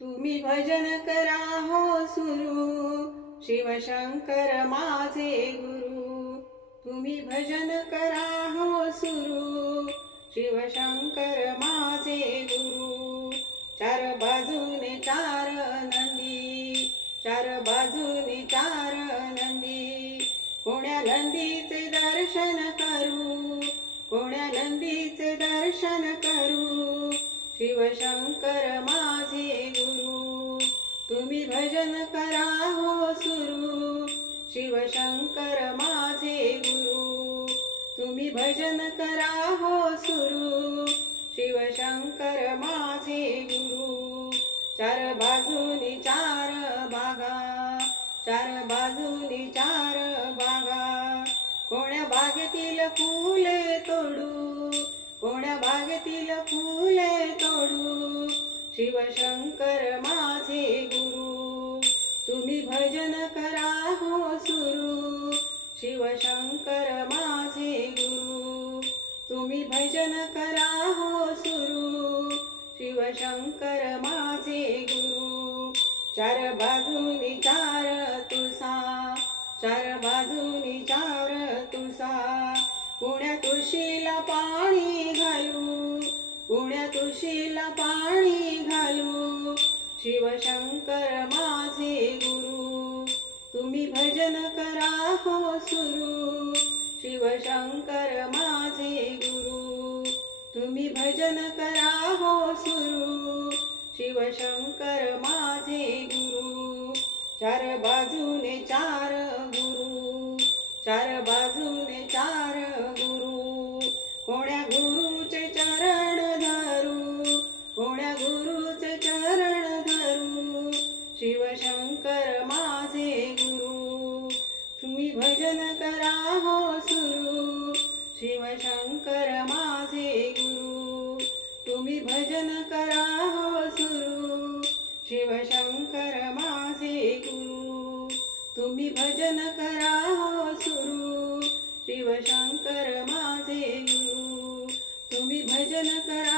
तुम्ही भजन करा हो सुरू. शिवशंकर माझे गुरु. तुम्ही भजन करा हो सुरू. शिवशंकर माझे गुरु. चार बाजूने चार नंदी. चार बाजूने चार नंदी. कोण्या नंदीचे दर्शन करू? कोण्या नंदीचे दर्शन करू? शिवशंकर माझे भजन करा हो सुरू. शिवशंकर माझे गुरु तुम्ही भजन करा हो सुरू. शिवशंकर माझे गुरु चार बाजूनी चार बागा चार बाजूनी चार बागा. कोण्या बागेतील फुले तोडू कोण्या बागेतील फुले तोडू. शिवशंकर माझे गुरु तुम्ही भजन करा हो सुरू. शिवशंकर माझे गुरु. तुम्ही भजन करा हो सुरू. शिवशंकर माझे गुरु. चार बाजूनी चार तुळसा. चार बाजूनी चार तुळसा. पुण्या तुळशीला पाणी घालू. पुण्या तुळशीला पाणी घालू. शिवशंकर मा गुरु शिवशंकर माझे गुरु. तुम्ही भजन करा हो सुरू. शिवशंकर माझे गुरु. चार बाजूने चार गुरु. चार बाजूने चार गुरु. कोण्या गुरुचे चरण धरू? कोण्या गुरुचे चरण धरू? शिवशंकर माझे भजन करा हो सुरू. शिवशंकर माझे गुरु तुम्ही भजन करा हो सुरू. शिवशंकर माझे गुरु तुम्ही भजन करा हो सुरू. शिवशंकर माझे गुरु तुम्ही भजन करा